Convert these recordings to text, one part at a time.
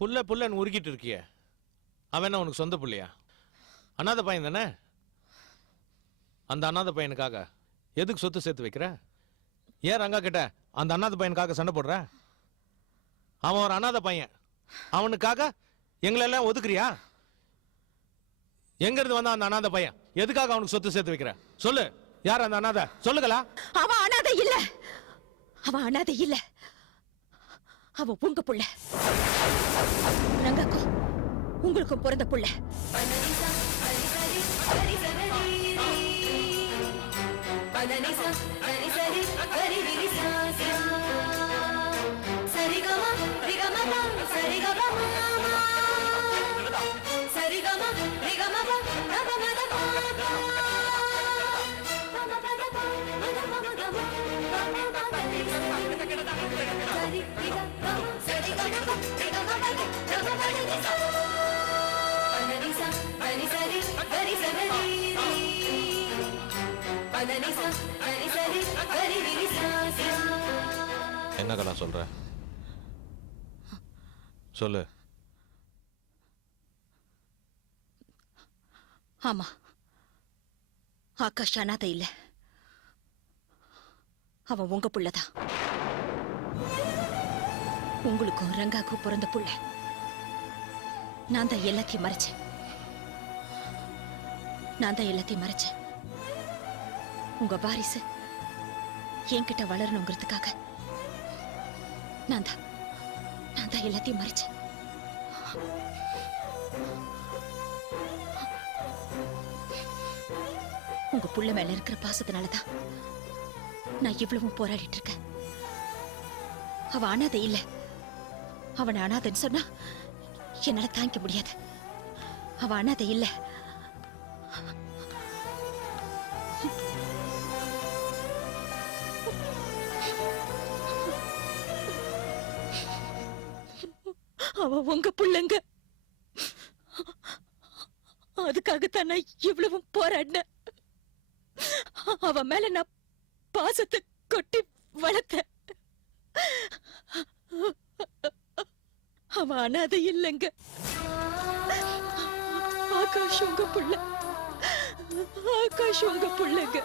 புள்ள புள்ளன்னு உருக்கிட்டு இருக்கிய, அவன் என்ன உனக்கு சொந்த புள்ளையா? அனாதை பையன் தானே. அந்த அனாதை பையனுக்காக எதுக்கு சொத்து சேர்த்து வைக்கிற? ஏன் ரங்கா கிட்ட அந்த அனாதை பையனுக்காக சண்டை போடுற? அவன் ஒரு அனாதை பையன், அவனுக்காக எங்களெல்லாம் ஒதுக்குறியா? எங்க இருந்து வந்தா அந்த அனாதை பையன்? எதுக்காக அவனுக்கு சொத்து சேர்த்து வைக்கிற? சொல்லு, யார் அந்த அனாதை? சொல்லுங்களா. அவன் அனாதை இல்ல, அவன் அனாதை இல்ல, அவன் உங்க புள்ள. ரங்காக்கும் உங்களுக்கும் பிறந்த புள்ள. என்ன கலா சொல்ற? சொல்லு. ஆமா, ஆகாஷ் அனாதை இல்ல, அவன் உங்க புள்ளதான். உங்களுக்கும் ரங்காக்கும் பிறந்த புள்ள. நான் தான் எல்லாத்தையும் மறைச்சேன், நான் தான் எல்லாத்தையும் மறைச்சேன். உங்க வாரிசு என்கிட்ட வளரணுங்கிறதுக்காக நான் தான் எல்லாத்தையும் மறைச்சேன். உங்க புள்ள மேல இருக்கிற பாசத்தினாலதான் நான் இவ்வளவும் போராடிட்டு இருக்கேன். அவன் அனாதை இல்ல, அவன் அனாதைன்னு சொன்னா என்னால தாங்கிக்க முடியாது. அவன் அனாதை இல்ல, அவ உங்க புள்ளங்க. அதுக்காகத்தான் நான் இவ்வளவும் போராடினேன். அவன் மேல நான் பாசத்தை கொட்டி வளர்த்தேன். அவன் அனாதை இல்லைங்க. ஆகாஷ் உங்க புள்ள, ஆகாஷ் உங்க புள்ளங்க.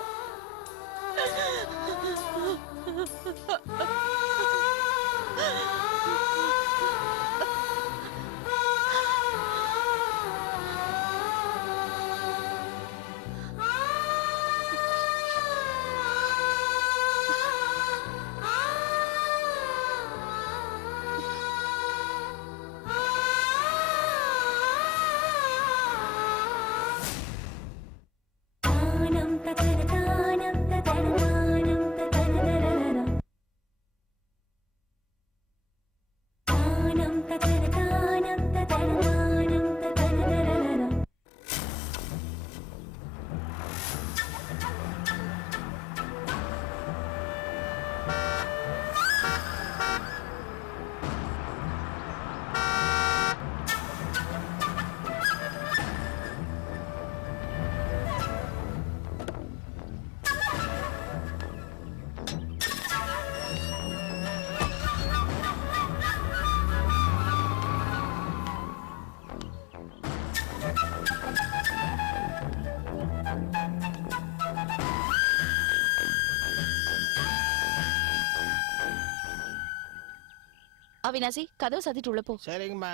அவினாசி, கதவு சாத்திட்டு உள்ள போ. சரிங்கம்மா.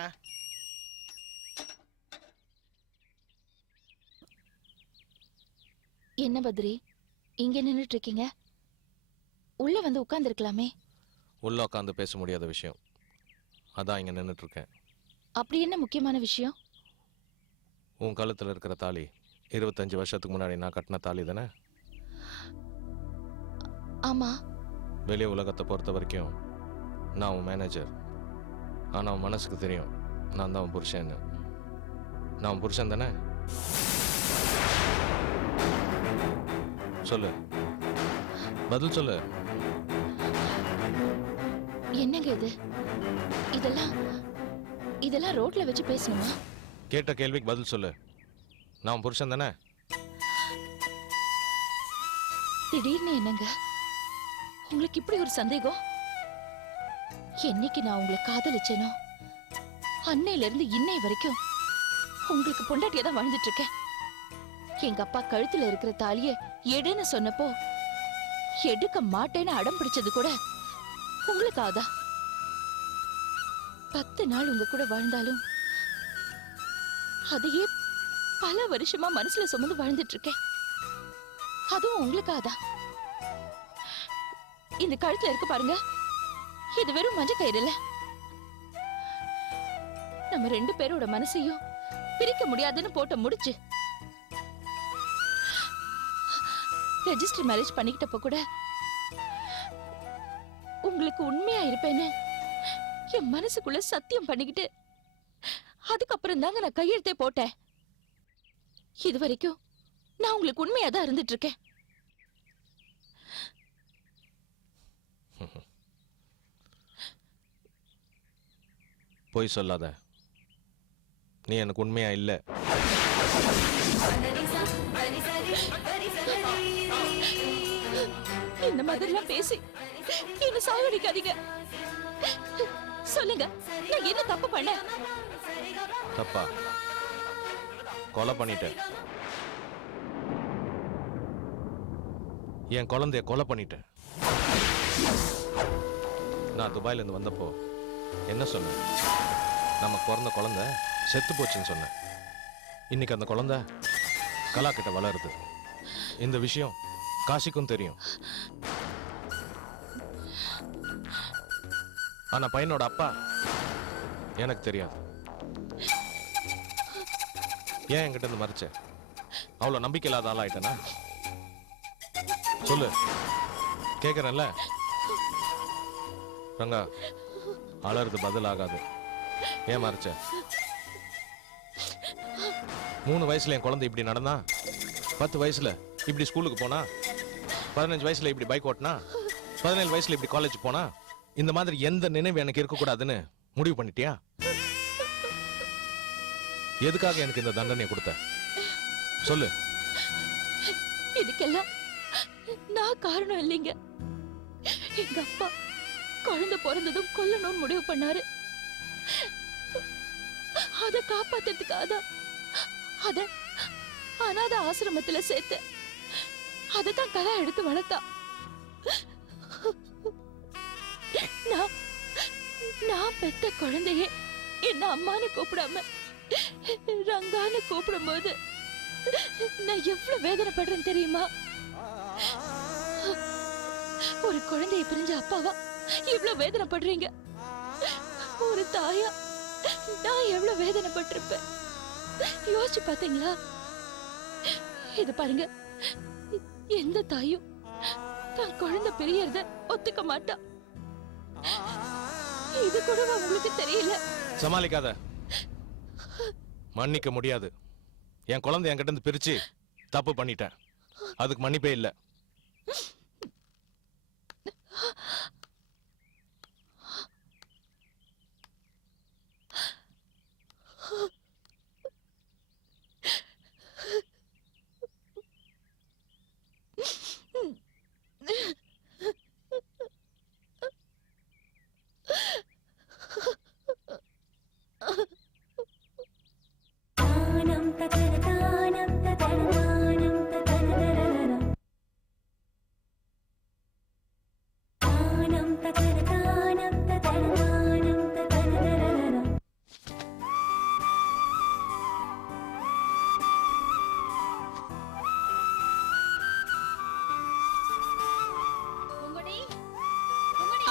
என்ன பத்ரி, இங்க நின்னுட்டு இருக்கீங்க? உள்ள வந்து உட்கார்ந்து இருக்கலாமே. உள்ள உட்காந்து பேச முடியாத விஷயம், அதான் இங்க நின்னுட்டு இருக்கேன். அப்படி என்ன முக்கியமான விஷயம்? உன் கழுத்துல இருக்கிற தாலி 25 வருஷத்துக்கு முன்னாடி நான் கட்டின தாலி தானே? ஆமா. வெளி உலகத்தை பொறுத்த வரைக்கும் நான் உன் மேனேஜர். ஆனா உன் மனசுக்கு தெரியும் நான் தான் உன் புருஷன். நான் உன் புருஷன் தானே? சொல்லு, பதில் சொல்லு. என்னங்க இது? இதெல்லாம் ரோட்ல வச்சு பேசணுமா? கேட்ட கேள்விக்கு பதில் சொல்லு. நான் புருஷன் தானே? திடீர்னு என்னங்க உங்களுக்கு இப்படி ஒரு சந்தேகம்? என்னைக்கு நான் உங்களை காதலிச்சேனோ அன்னையில இருந்து இன்னை வரைக்கும் உங்களுக்கு பொண்டாட்டியா தான் வாழ்ந்துட்டு இருக்கேன். எங்க அப்பா கழுத்துல இருக்கிற தாலிய எடுன்னு சொன்னப்போ எடுக்க மாட்டேன்னு அடம் பிடிச்சது கூட உங்களுக்காகதான். 10 நாள் உங்க கூட வாழ்ந்தாலும் அதையே பல வருஷமா மனசுல சுமந்து வாழ்ந்துட்டு இருக்கேன். அதுவும் உங்களுக்காகதான். இந்த கழுத்துல இருக்கு பாருங்க, இது வெறும் மஞ்ச கயிறு இல்ல. நம்ம 2 பேரோட மனசையும் பிரிக்க முடியாதுன்னு போட்ட முடிச்சு. ரெஜிஸ்டர் மேரேஜ் பண்ணிக்கிட்டப்ப கூட உங்களுக்கு உண்மையா இருப்பேன்னு என் மனசுக்குள்ள சத்தியம் பண்ணிக்கிட்டு அதுக்கப்புறம் தாங்க நான் கையெழுத்தே போட்டேன். இது வரைக்கும் நான் உங்களுக்கு உண்மையா தான் இருந்துட்டு இருக்கேன். போய் சொல்லாத. நீ எனக்கு உண்மையா இல்ல. இந்த மாதிரிலாம் பேசி என்ன சாகடிக்காதீங்க. சொல்லுங்க, நான் என்ன தப்பு பண்ணேன்? தப்பா? கொலை பண்ணிட்டேன். என் குழந்தைய கொலை பண்ணிட்டேன். நான் துபாயில இருந்து வந்தப்போ என்ன சொன்னேன்? நமக்கு பிறந்த குழந்தை செத்து போச்சுன்னு சொன்னேன். இன்னைக்கு அந்த குழந்தை கலா கிட்ட வளருது. இந்த விஷயம் காசிக்கும் தெரியும். ஆனா பையனோட அப்பா எனக்கு தெரியாது. ஏன் என்கிட்ட இருந்து மறைச்ச? அவ்வளவு நம்பிக்கை இல்லாத ஆளாயிட்டனா? சொல்லு, கேக்குறேன்ல. ரங்கா, அலறது பதில் ஆகாது. ஏன் மறைச்ச? 3 வயசுல என் குழந்தை இப்படி நடந்தா, 10 வயசுல இப்படி ஸ்கூலுக்கு போனா, 15 வயசுல இப்படி பைக் ஓட்டினா, 17 வயசுல இப்படி காலேஜ் போனா, இந்த மாதிரி எந்த நினைவு எனக்கு இருக்கக்கூடாதுன்னு முடிவு பண்ணிட்டியா? எதுக்காக எனக்கு இந்த தண்டனையை கொடுத்த? சொல்லு. இதுக்கெல்லாம் நான் காரணம் இல்லைங்க. எங்க அப்பா குழந்தை பிறந்ததும் கொல்லணும்னு முடிவு பண்ணாரு. அத காப்பாத்துறதுக்காக அத அனாத ஆசிரமத்துல சேர்த்து அததான் கலா எடுத்து வளர்த்தா. நான் பெத்த குழந்தைய என்ன அம்மான்னு கூப்பிடாம ரங்கான்னு கூப்பிடும் போது நான் எவ்வளவு வேதனைப்படுறேன் தெரியுமா? ஒரு குழந்தைய பிரிஞ்ச அப்பாவா இவ்வளவு வேதனைப்படுறீங்க. ஒரு தாயா நான் எவ்வளவு வேதனைப்பட்டிருப்பேன் யோசிச்சு பாத்தீங்களா? இது பாருங்க, எந்த தாயும் தான் குழந்தை பிரியறத ஒத்துக்க மாட்டா. இது கூட உங்களுக்கு தெரியல. சமாளிக்காத. மன்னிக்க முடியாது. என் குழந்தை என்கிட்ட இருந்து பிரிச்சு தப்பு பண்ணிட்டேன். அதுக்கு மன்னிப்பே இல்லை.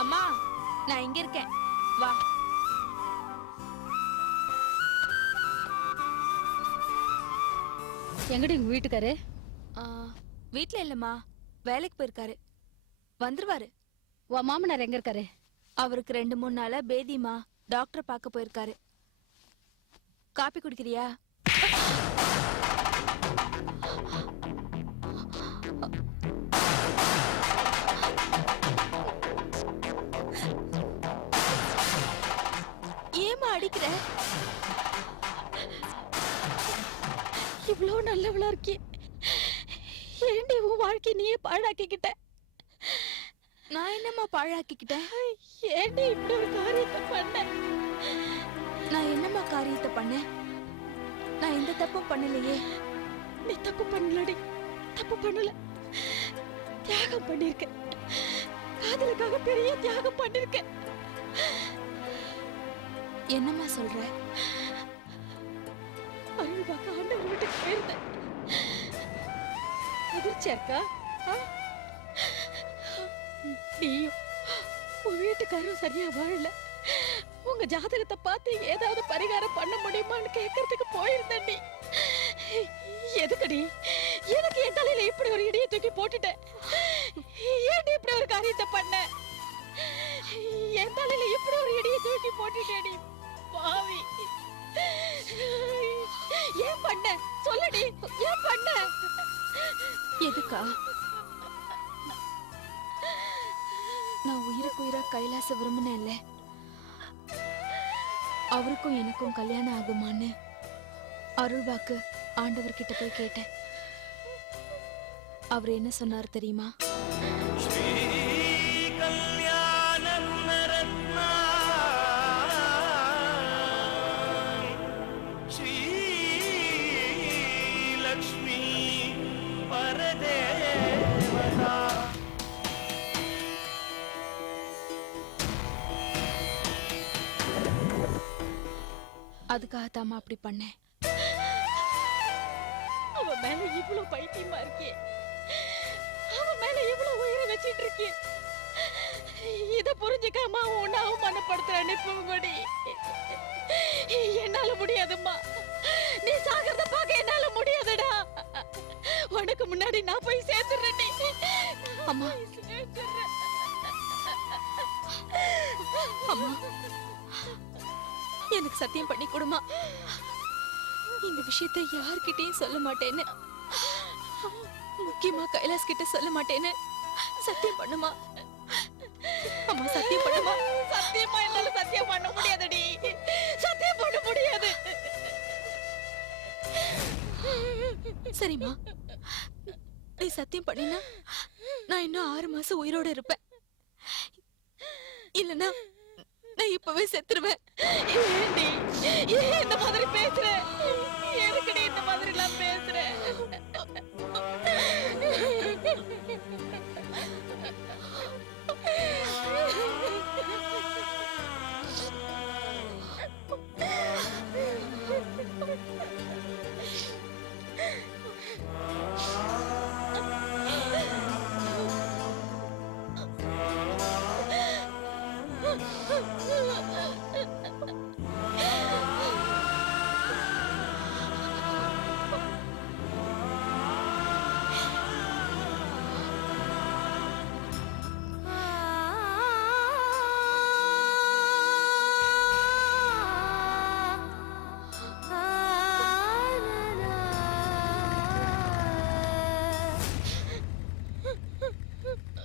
அம்மா, நான் இங்க இருக்கேன், வா. எங்கடி உங்க வீட்டுக்காரு? வீட்ல இல்லம்மா, வேலைக்கு போயிருக்காரு. வந்துருவாரு. உன் மாமனார் எங்க இருக்காரு? அவருக்கு 2-3 நாளா பேதிமா, டாக்டர் பார்க்க போயிருக்காரு. காபி குடிக்கிறியா? ஏமா அடிக்கிற? இவ்வளோ நல்லவளா இருக்கே, ஏண்டி உன் வாழ்க்கை நீயே பாழாக்கிக்கிட்ட? நான் என்னம்மா பாழாக்கிக்கிட்டேன்? ஏண்டி இப்படி ஒரு காரியத்தை பண்ண? நான் என்னம்மா காரியத்தை பண்ணேன்? நான் எந்த தப்பும் பண்ணலையே. நீ தப்பு பண்ணலடி, தப்பு பண்ணல. தியாகம் பண்ணிருக்க, காதலுக்காக பெரிய தியாகம் பண்ணிருக்க. என்னம்மா சொல்ற? அருள் பார்க்க ஆண்டவர் வீட்டுக்கு போயிருந்தேன். அதிர்ச்சியா இருக்கா? நீயும் உன் வீட்டுக்காரரும் சரியா வாழல. உங்க ஜாதகத்தை பார்த்து ஏதாவது பரிகாரம் பண்ண முடியுமான்னு கேட்கறதுக்கு போயிருந்தேன். நீ எதுக்கடி எனக்கு என் தலையில இப்படி ஒரு இடியை தூக்கி போட்டுட்ட? ஏன் இப்படி ஒரு காரியத்தை பண்ண? என் தலையில இப்படி ஒரு இடியை தூக்கி போட்டுட்டேடி பாவி. ஏன் பண்ண சொல்லடி, ஏன் பண்ண? எதுக்கா? நான் உயிருக்கு உயிரா கைலாச விரும்பினேன்ல, அவருக்கும் எனக்கும் கல்யாணம் ஆகுமான்னு அருள்வாக்கு ஆண்டவர்கிட்ட போய் கேட்டேன். அவர் என்ன சொன்னார் தெரியுமா? அதுக்காக தாமா அப்படி பண்ணேன். அவன் மேல இவ்வளவு பைத்தியமா இருக்கே, அவன் மேல இவ்வளவு உயிரை வச்சிட்டு இருக்கே, இத புரிஞ்சுக்காம உன்னை அவமானப்படுத்துறானே பூங்கொடி. என்னால முடியாதும்மா, நீ சாகிறத பார்க்க என்னால முடியாதுடா. உனக்கு முன்னாடி நான் போய் சேர்த்துறேன். அம்மா, அம்மா, எனக்கு சத்தியம் பண்ணி கொடுமா. இந்த விஷயத்தை யார்கிட்டயும் சொல்ல மாட்டேன்னு, முக்கியமா கைலாஸ் கிட்ட சொல்ல மாட்டேன்னு சத்தியம் பண்ணுமா. அம்மா, சத்தியம் பண்ணுமா. சத்தியமா என்னால சத்தியம் பண்ண முடியாதுடி, சத்தியம் பண்ண முடியாது. சரிம்மா, நீ சத்தியம் பண்ணினா நான் இன்னும் 6 மாசம் உயிரோட இருப்பேன். இல்லனா நான் இப்பவே செத்துருவேன். ஏண்டி ஏன் இந்த மாதிரி பேசுற? எதுக்குடி இந்த மாதிரி எல்லாம் பேசுற?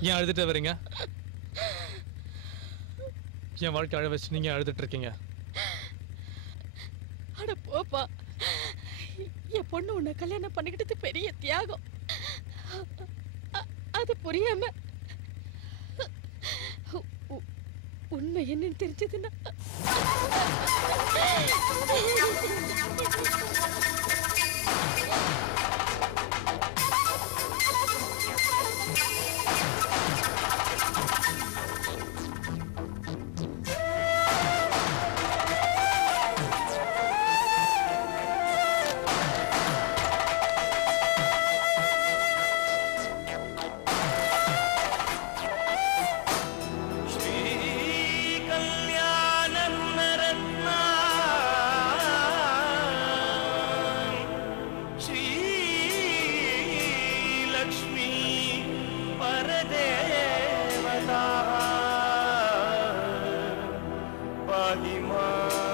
ஏன் அழுதுட்டு வரீங்க? என் வாழ்க்கை அழ வச்சு நீங்க அழுதுட்டு இருக்கீங்க. அட போப்பா, என் பொண்ணு உன்னை கல்யாணம் பண்ணிக்கிட்டது பெரிய தியாகம். அது புரியாம உண்மை என்னன்னு தெரிஞ்சதுன்னா Pahima